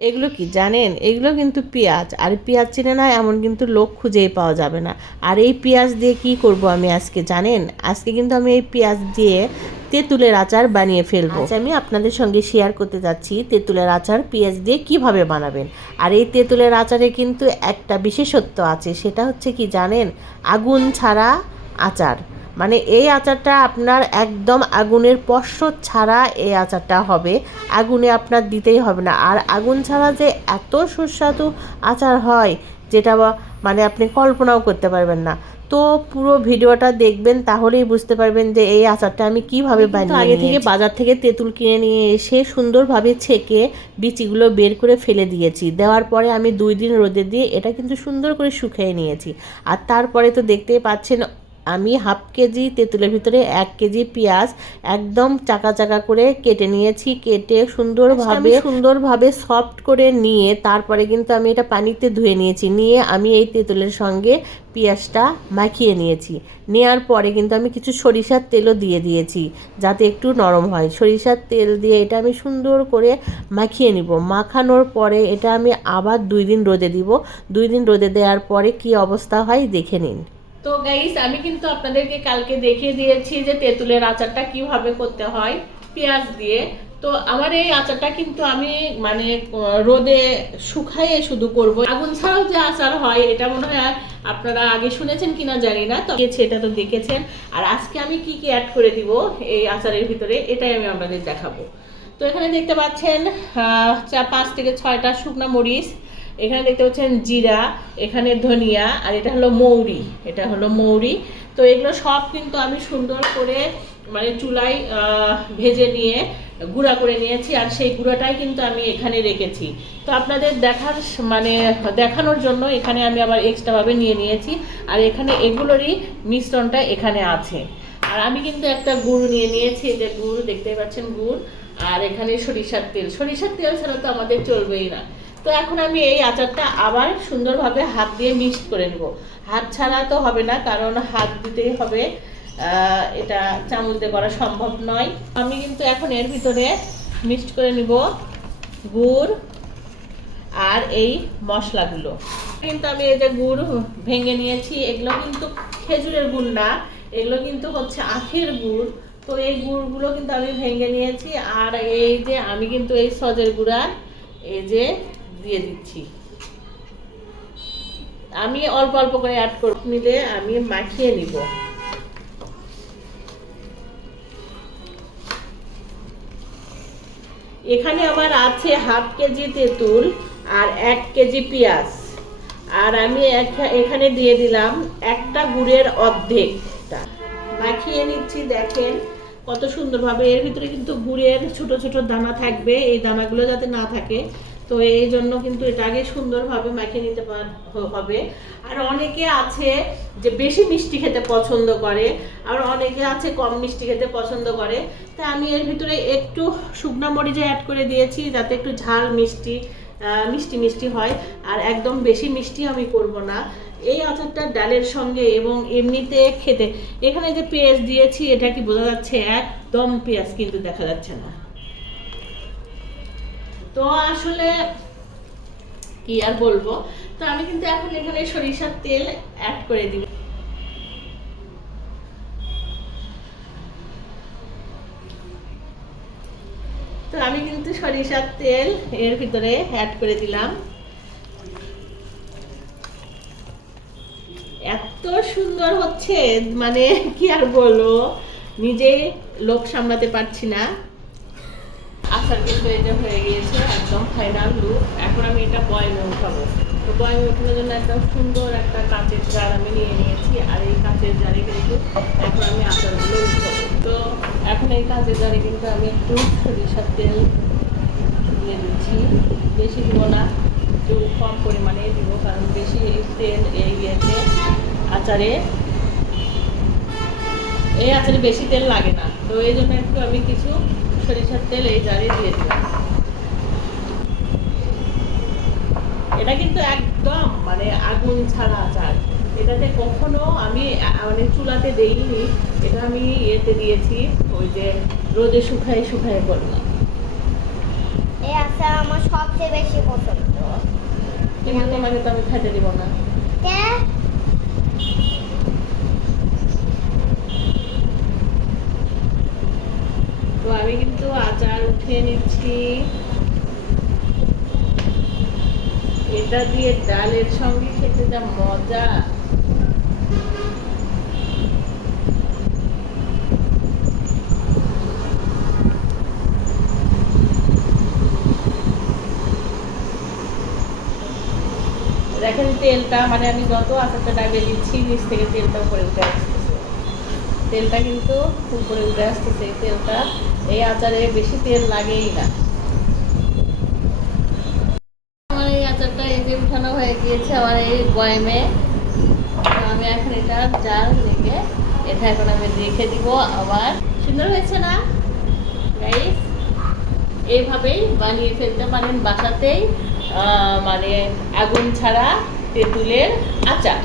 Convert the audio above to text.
এগুলো কি জানেন? এগুলো কিন্তু পেঁয়াজ। আর পেঁয়াজ চেনে না এমন কিন্তু লোক খুঁজেই পাওয়া যাবে না। আর এই পেঁয়াজ দিয়ে কি করব আমি আজকে জানেন? আজকে কিন্তু আমি এই পেঁয়াজ দিয়ে তেঁতুলের আচার বানিয়ে ফেলবো। আজ আমি আপনাদের সঙ্গে শেয়ার করতে যাচ্ছি তেঁতুলের আচার পেঁয়াজ দিয়ে কিভাবে বানাবেন। আর এই তেঁতুলের আচারে কিন্তু একটা বিশেষত্ব আছে, সেটা হচ্ছে কি জানেন? আগুন ছাড়া আচার। মানে এই আচারটা আপনার একদম আগুনের স্পর্শ ছাড়া এই আচারটা হবে, আগুনে আপনার দিতেই হবে না। আর আগুন ছাড়া যে এত সুস্বাদু আচার হয় যেটা মানে আপনি কল্পনাও করতে পারবেন না। তো পুরো ভিডিওটা দেখবেন, তাহলেই বুঝতে পারবেন যে এই আচারটা আমি কিভাবে বানিয়ে আগে থেকে বাজার থেকে তেঁতুল কিনে নিয়ে এসে সুন্দরভাবে ছেঁকে বিচিগুলো বের করে ফেলে দিয়েছি। দেওয়ার পরে আমি 2 দিন রোদে দিয়ে এটা কিন্তু সুন্দর করে শুকিয়ে নিয়েছি। আর তারপরে তো দেখতেই পাচ্ছেন আমি হাফ কেজি তেঁতুলের ভিতরে 1 কেজি পেঁয়াজ একদম চাকা চাকা করে কেটে নিয়েছি। কেটে সুন্দরভাবে সফট করে নিয়ে তারপরে কিন্তু আমি এটা পানিতে ধুয়ে নিয়েছি। নিয়ে আমি এই তেঁতুলের সঙ্গে পেঁয়াজটা মাখিয়ে নিয়েছি। নেওয়ার পরে কিন্তু আমি কিছু সরিষার তেলও দিয়ে দিয়েছি যাতে একটু নরম হয়। সরিষার তেল দিয়ে এটা আমি সুন্দর করে মাখিয়ে নিব। মাখানোর পরে এটা আমি আবার 2 দিন রোদে দিব। 2 দিন রোদে দেওয়ার পরে কি অবস্থা হয় দেখে নিন। তো গাইস, আমি কিন্তু আপনাদেরকে কালকে দেখিয়ে দিয়েছি যে তেঁতুলের আচারটা কিভাবে করতে হয় পেঁয়াজ দিয়ে। তো আমার এই আচারটা কিন্তু আমি মানে রোদে শুকাইয়ে শুধু করব। আগুন ছাড়াও যে আচার হয় এটা মনে হয় আপনারা আগে শুনেছেন কিনা জানি না, তো এটা তো দেখেছেন। আর আজকে আমি কি কি অ্যাড করে দিব এই আচারের ভিতরে এটাই আমি আপনাদের দেখাবো। তো এখানে দেখতে পাচ্ছেন 5 থেকে 6টা শুকনা মরিচ, এখানে দেখতে পাচ্ছেন জিরা, এখানে ধনিয়া, আর এটা হলো মৌরি। তো এগুলো সব কিন্তু আমি সুন্দর করে মানে চুলায় ভেজে নিয়ে গুঁড়া করে নিয়েছি। আর সেই গুঁড়াটাই কিন্তু আমি এখানে রেখেছি। তো আপনাদের দেখানোর জন্য এখানে আমি আবার এক্সট্রাভাবে নিয়ে নিয়েছি। আর এখানে এগুলোরই মিশ্রণটা এখানে আছে। আর আমি কিন্তু একটা গুড় নিয়ে নিয়েছি, যে গুড় দেখতেই পাচ্ছেন গুড়। আর এখানে সরিষার তেল ছাড়া তো আমাদের চলবেই না। তো এখন আমি এই আচারটা আবার সুন্দরভাবে হাত দিয়ে মিক্সড করে নেব। হাত ছাড়া তো হবে না, কারণ হাত দিতেই হবে, এটা চামচ দিয়ে করা সম্ভব নয়। আমি কিন্তু এখন এর ভিতরে মিক্সড করে নিব গুড় আর এই মশলাগুলো। কিন্তু আমি এই যে গুড় ভেঙে নিয়েছি, এগুলো কিন্তু খেজুরের গুড় না, এগুলো কিন্তু হচ্ছে আখের গুড়। তো এই গুড়গুলো কিন্তু আমি ভেঙে নিয়েছি। আর এই যে আমি কিন্তু এই সজের গুঁড়া এই যে দিয়ে দিচ্ছি, আমি অল্প অল্প করে অ্যাড করে নিলে আমি মাখিয়ে নিব। এখানে আমার আছে হাফ কেজি তেঁতুল আর 1 কেজি পেঁয়াজ। আর আমি এখানে দিয়ে দিলাম একটা গুড়ের অর্ধেকটা। মাখিয়ে নিচ্ছি, দেখেন কত সুন্দরভাবে। এর ভিতরে কিন্তু গুড়ের ছোট ছোট দানা থাকবে, এই দানাগুলো যাতে না থাকে, তো এই জন্য কিন্তু এটা আগে সুন্দরভাবে মাখিয়ে নিতে হবে। আর অনেকে আছে যে বেশি মিষ্টি খেতে পছন্দ করে, আর অনেকে আছে কম মিষ্টি খেতে পছন্দ করে। তাই আমি এর ভিতরে একটু শুকনা মরিচ অ্যাড করে দিয়েছি যাতে একটু ঝাল মিষ্টি হয়। আর একদম বেশি মিষ্টি আমি করব না। এই আচারটা ডালের সঙ্গে এবং এমনিতে খেতে, এখানে যে পেঁয়াজ দিয়েছি এটা কি বোঝা যাচ্ছে? একদম পেঁয়াজ কিন্তু দেখা যাচ্ছে না। তো আসলে কি আর বলবো। তো আমি কিন্তু এখন এখানে সরিষার তেল অ্যাড করে দিব। তো আমি কিন্তু সরিষার তেল এর ভিতরে অ্যাড করে দিলাম। এত সুন্দর হচ্ছে, মানে কি আর বলবো, নিজেই লোক সামলাতে পারছি না। আচার কিন্তু এটা হয়ে গিয়েছে একদম ফাইনাল লুক। এখন আমি এটা বয়মে উঠাবো। তো বয়মে উঠানোর জন্য একটা সুন্দর একটা কাঁচের জার আমি নিয়ে নিয়েছি। আর এই কাঁচের জারে কিন্তু এখন আমি আচারগুলো উঠাবো। তো এখন এই কাঁচের জারে কিন্তু আমি একটু সরিষার তেল দিয়ে দিচ্ছি। বেশি দিব না, একটু কম পরিমাণে দিব, কারণ বেশি তেল এই আচারে বেশি তেল লাগে না। তো এই জন্য একটু আমি কিছু সরিষার তেল এই জারে দিয়ে দিলাম। এটা কিন্তু একদম মানে আগুন ছাড়া আচার। এটাতে কখনো আমি মানে চুলাতে দেইনি, এটা আমি দিয়েছি ওই যে রোদে শুকায় করলাম। আচার আমার সবচেয়ে বেশি পছন্দ। কিন্তু তোমাকে তো আমি খেতে দিব না। কে? তো আমি কিন্তু আচার উঠিয়ে নিচ্ছি। এটা দিয়ে ডালের সঙ্গে খেতে যা মজা। দেখেন তেলটা, মানে আমি যত আচারটা ডাবে দিচ্ছি নিচ থেকে তেলটা উপরে উঠে আসতেছে। তেলটা কিন্তু উপরে উঠে আসতেছে। এই তেলটা, এই আচারে বেশি তেল লাগেই না। আমার এই আচারটা এই যে উঠানো হয়ে গিয়েছে আমার এই বয়ামে। তো আমি এখন এটা জাল রেখে এটা এখন আমি রেখে দিব। আবার সুন্দর হয়েছে না গাইস? এইভাবেই বানিয়ে ফেলতে পারেন বাসাতেই, মানে আগুন ছাড়া তেঁতুলের আচার।